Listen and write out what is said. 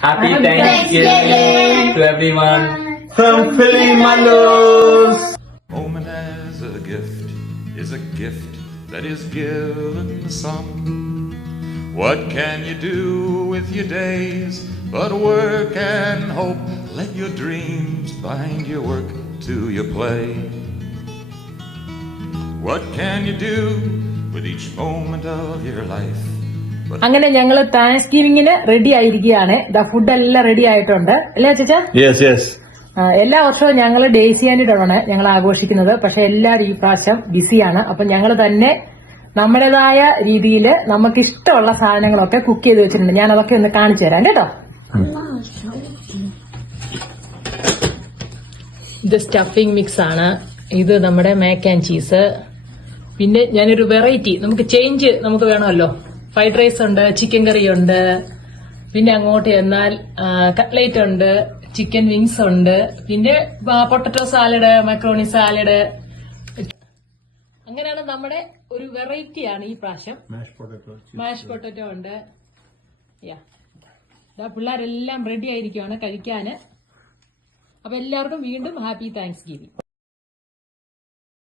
Happy Thanksgiving to everyone from Philly-Malus. Moment as a gift is a gift that is given to some. What can you do with your days but work and hope? Let your dreams bind your work to your play. What can you do with each moment of your life? അങ്ങനെ ഞങ്ങള് thanks ഗിവിംഗിന് ready ആയിരിക്കുകയാണ്. Food എല്ലാം ready ആയിട്ടുണ്ട് അല്ലേ ചേച്ചാ? Yes, yes. എല്ലാ വർഷവും ഞങ്ങൾ Daisy ആൻഡിലാണ് ഞങ്ങൾ ആഘോഷിക്കുന്നത്. പക്ഷെ എല്ലാവരും ഈ പ്രാവശ്യം ബിസിയാണ്. അപ്പൊ ഞങ്ങൾ തന്നെ നമ്മുടേതായ രീതിയിൽ നമുക്ക് ഇഷ്ടമുള്ള സാധനങ്ങളൊക്കെ കുക്ക് ചെയ്ത് വെച്ചിട്ടുണ്ട്. ഞാൻ അതൊക്കെ ഒന്ന് കാണിച്ചു തരാം കേട്ടോ. ഇത് സ്റ്റഫിംഗ് മിക്സ് ആണ്. ഇത് നമ്മുടെ മാക്ക് ആൻഡ് ചീസ്. പിന്നെ ഞാനൊരു വെറൈറ്റി നമുക്ക് ചേഞ്ച് നമുക്ക് വേണമല്ലോ. ഫ്രൈഡ് റൈസ് ഉണ്ട്, ചിക്കൻ കറി ഉണ്ട്, പിന്നെ അങ്ങോട്ട് ചെന്നാൽ കട്ട്ലേറ്റ് ഉണ്ട്, ചിക്കൻ വിങ്സ് ഉണ്ട്, പിന്നെ പൊട്ടറ്റോ സാലഡ്, മക്രോണി സാലഡ്. അങ്ങനെയാണ് നമ്മുടെ ഒരു വെറൈറ്റിയാണ് ഈ പ്രാവശ്യം. മാഷ് പൊട്ടറ്റോ ഉണ്ട്. പിള്ളേരെല്ലാം റെഡി ആയിരിക്കുവാണ് കഴിക്കാന്. അപ്പൊ എല്ലാവർക്കും വീണ്ടും ഹാപ്പി താങ്ക്സ് ഗിവിംഗ്.